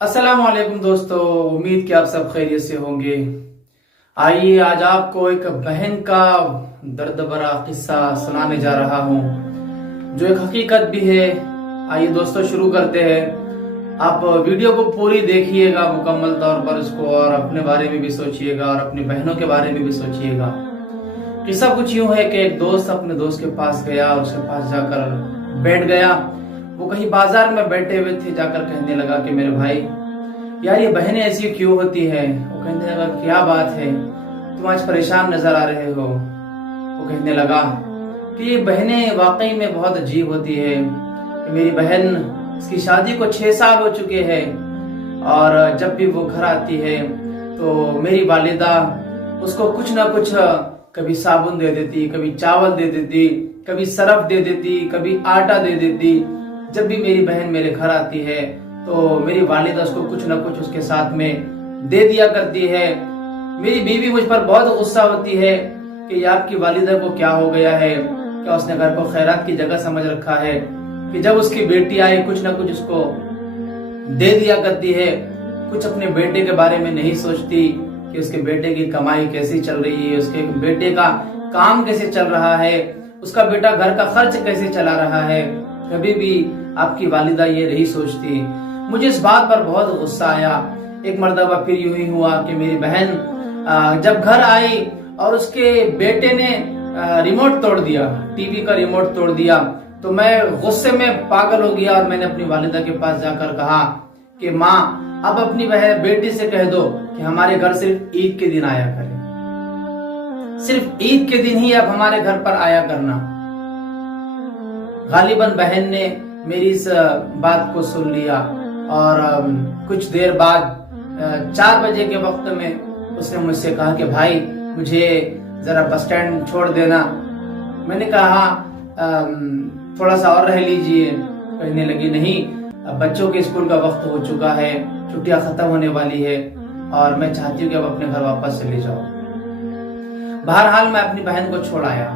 अस्सलाम वालेकुम दोस्तों, उम्मीद कि आप सब खैरियत से होंगे। आइए आज आपको एक बहन का दर्द भरा किस्सा सुनाने जा रहा हूँ जो एक हकीकत भी है। आइए दोस्तों शुरू करते हैं। आप वीडियो को पूरी देखिएगा मुकम्मल तौर पर इसको, और अपने बारे में भी सोचिएगा और अपनी बहनों के बारे में भी सोचिएगा। किस्सा कुछ यूं है कि एक दोस्त अपने दोस्त के पास गया और उसके पास जाकर बैठ गया। वो कहीं बाजार में बैठे हुए थे, जाकर कहने लगा कि मेरे भाई यार ये बहनें ऐसी क्यों होती है। वो कहने लगा क्या बात है, तुम आज परेशान नजर आ रहे हो। वो कहने लगा कि ये बहनें वाकई में बहुत अजीब होती है। मेरी बहन, इसकी शादी को 6 साल हो चुके हैं और जब भी वो घर आती है तो मेरी वालिदा उसको कुछ ना कुछ, कभी साबुन दे देती, कभी चावल दे देती, कभी सरफ दे देती, कभी आटा दे देती। जब भी मेरी बहन मेरे घर आती है तो मेरी वालिदा उसको कुछ ना कुछ उसके साथ में दे दिया करती है। मेरी बीवी मुझ पर बहुत गुस्सा होती है कि आपकी वालिदा को क्या हो गया है, क्या उसने घर को खैरात की जगह समझ रखा है कि जब उसकी बेटी आए कुछ ना कुछ उसको दे दिया करती है। कुछ अपने बेटे के बारे में नहीं सोचती कि उसके बेटे की कमाई कैसी चल रही है, उसके बेटे का काम कैसे चल रहा है, उसका बेटा घर का खर्च कैसे चला रहा है। कभी भी आपकी वालिदा ये नहीं सोचती। मुझे इस बात पर बहुत गुस्सा आया। एक मर्तबा फिर यूं ही हुआ कि मेरी बहन जब घर आई और उसके बेटे ने रिमोट तोड़ दिया, टीवी का रिमोट तोड़ दिया, तो मैं गुस्से में पागल हो गया और मैंने अपनी वालिदा के पास जाकर कहा कि माँ, अब अपनी बहन बेटी से कह दो कि हमारे घर सिर्फ ईद के दिन आया करे, सिर्फ ईद के दिन ही अब हमारे घर पर आया करना। गालिबन बहन ने मेरी इस बात को सुन लिया और कुछ देर बाद 4 बजे के वक्त में उसने मुझसे कहा कि भाई मुझे जरा बस स्टैंड छोड़ देना। मैंने कहा थोड़ा सा और रह लीजिए। कहने लगी नहीं, अब बच्चों के स्कूल का वक्त हो चुका है, छुट्टियां खत्म होने वाली है और मैं चाहती हूँ कि अब अपने घर वापस चले जाओ। बहरहाल मैं अपनी बहन को छोड़ आया।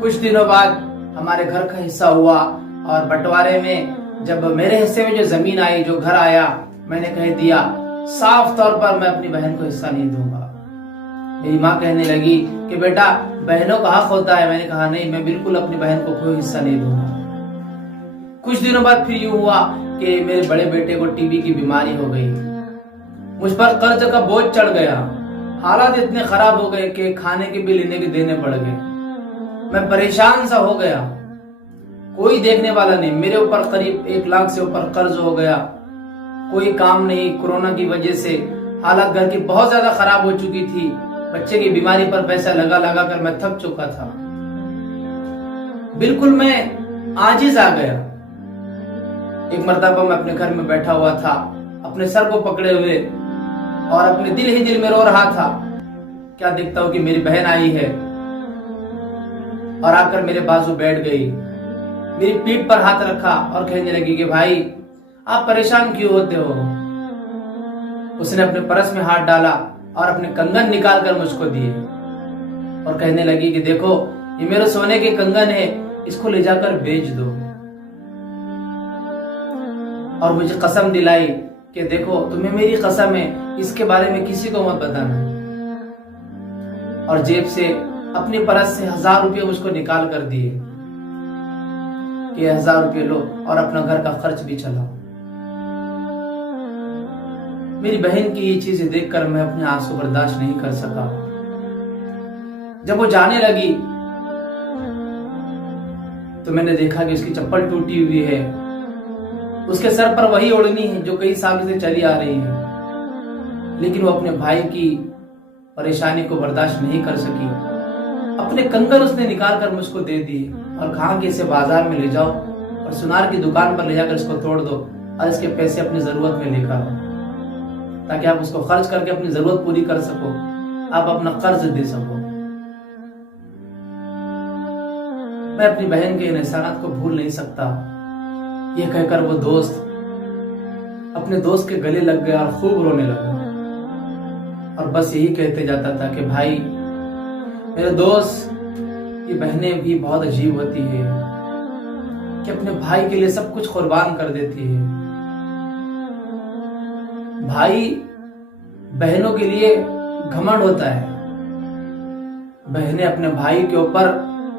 कुछ दिनों बाद हमारे घर का हिस्सा हुआ और बंटवारे में जब मेरे हिस्से में जो जमीन आई, जो घर आया, मैंने कह दिया साफ तौर पर मैं अपनी बहन को हिस्सा नहीं दूंगा। मेरी माँ कहने लगी कि बेटा बहनों का हक होता है। मैंने कहा नहीं, मैं बिल्कुल अपनी बहन को कोई हिस्सा नहीं दूंगा। कुछ दिनों बाद फिर यूं हुआ कि मेरे बड़े बेटे को टीबी की बीमारी हो गई। मुझ पर कर्ज का बोझ चढ़ गया। हालात इतने खराब हो गए कि खाने के बिल इन्हें के देने पड़ गए। मैं परेशान सा हो गया, कोई देखने वाला नहीं। मेरे ऊपर करीब 1 लाख से ऊपर कर्ज हो गया, कोई काम नहीं। कोरोना की वजह से हालात घर की बहुत ज्यादा खराब हो चुकी थी। बच्चे की बीमारी पर पैसा लगा लगा कर मैं थक चुका था। बिल्कुल मैं आजिज आ गया। एक मर्तबा मैं अपने घर में बैठा हुआ था, अपने सर को पकड़े हुए और अपने दिल ही दिल में रो रहा था। क्या देखता हूं कि मेरी बहन आई है और आकर मेरे बाजू बैठ गई, मेरी पीठ पर हाथ रखा और कहने लगी कि भाई आप परेशान क्यों होते हो। उसने अपने पर्स में हाथ डाला और अपने कंगन निकाल कर मुझको दिए और कहने लगी कि देखो ये मेरे सोने के कंगन है, इसको ले जाकर बेच दो। और मुझे कसम दिलाई कि देखो तुम्हें मेरी कसम है, इसके बारे में किसी को मत बताना। और जेब से अपने पर्स से 1000 रुपये मुझको निकाल कर दिए कि 1000 रुपये लो और अपना घर का खर्च भी चलाओ। मेरी बहन की ये चीजें देखकर मैं अपने आंसू बर्दाश्त नहीं कर सका। जब वो जाने लगी तो मैंने देखा कि उसकी चप्पल टूटी हुई है, उसके सर पर वही ओढ़नी है जो कई सालों से चली आ रही है। लेकिन वो अपने भाई की परेशानी को बर्दाश्त नहीं कर सकी। अपने कंगन उसने निकाल कर मुझको दे दिए और कहा कि इसे बाजार में ले जाओ और सुनार की दुकान पर ले जाकर इसको तोड़ दो और इसके पैसे अपनी जरूरत में लेकर आओ, ताकि आप उसको खर्च करके अपनी जरूरत पूरी कर सको, आप अपना कर्ज दे सको। मैं अपनी बहन के इन एहसानात को भूल नहीं सकता। यह कहकर वो दोस्त अपने दोस्त के गले लग गया और खूब रोने लगा और बस यही कहते जाता था कि भाई मेरे दोस्त, ये बहनें भी बहुत अजीब होती है कि अपने भाई के लिए सब कुछ कुर्बान कर देती है। भाई बहनों के लिए घमंड होता है। बहनें अपने भाई के ऊपर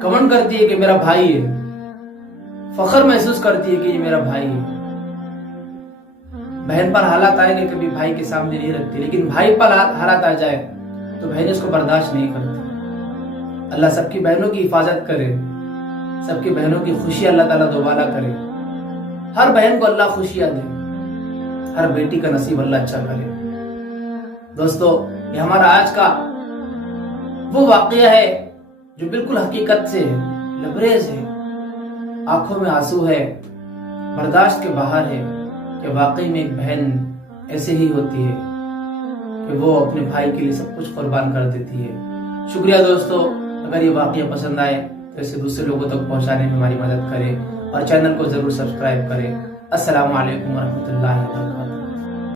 घमंड करती है कि मेरा भाई है, फख्र महसूस करती है कि ये मेरा भाई है। बहन पर हालात आएंगे कभी भाई के सामने नहीं रखती, लेकिन भाई पर हालात आ जाए तो बहनें उसको बर्दाश्त नहीं करती। अल्लाह सबकी बहनों की हिफाजत करे, सबकी बहनों की खुशी अल्लाह ताला दोबारा करे। हर बहन को अल्लाह खुशियां दे, हर बेटी का नसीब अल्लाह अच्छा करे। दोस्तों, ये हमारा आज का वो वाकया है जो बिल्कुल हकीकत से है, लबरेज है, आंखों में आंसू है, बर्दाश्त के बाहर है कि वाकई में एक बहन ऐसे ही होती है कि वो अपने भाई के लिए सब कुछ कुर्बान कर देती है। शुक्रिया दोस्तों, अगर ये वाकया पसंद आए तो इसे दूसरे लोगों तक पहुंचाने में हमारी मदद करें और चैनल को जरूर सब्सक्राइब करें। अस्सलामु अलैकुम वरहमतुल्लाहि वबरकातुहू।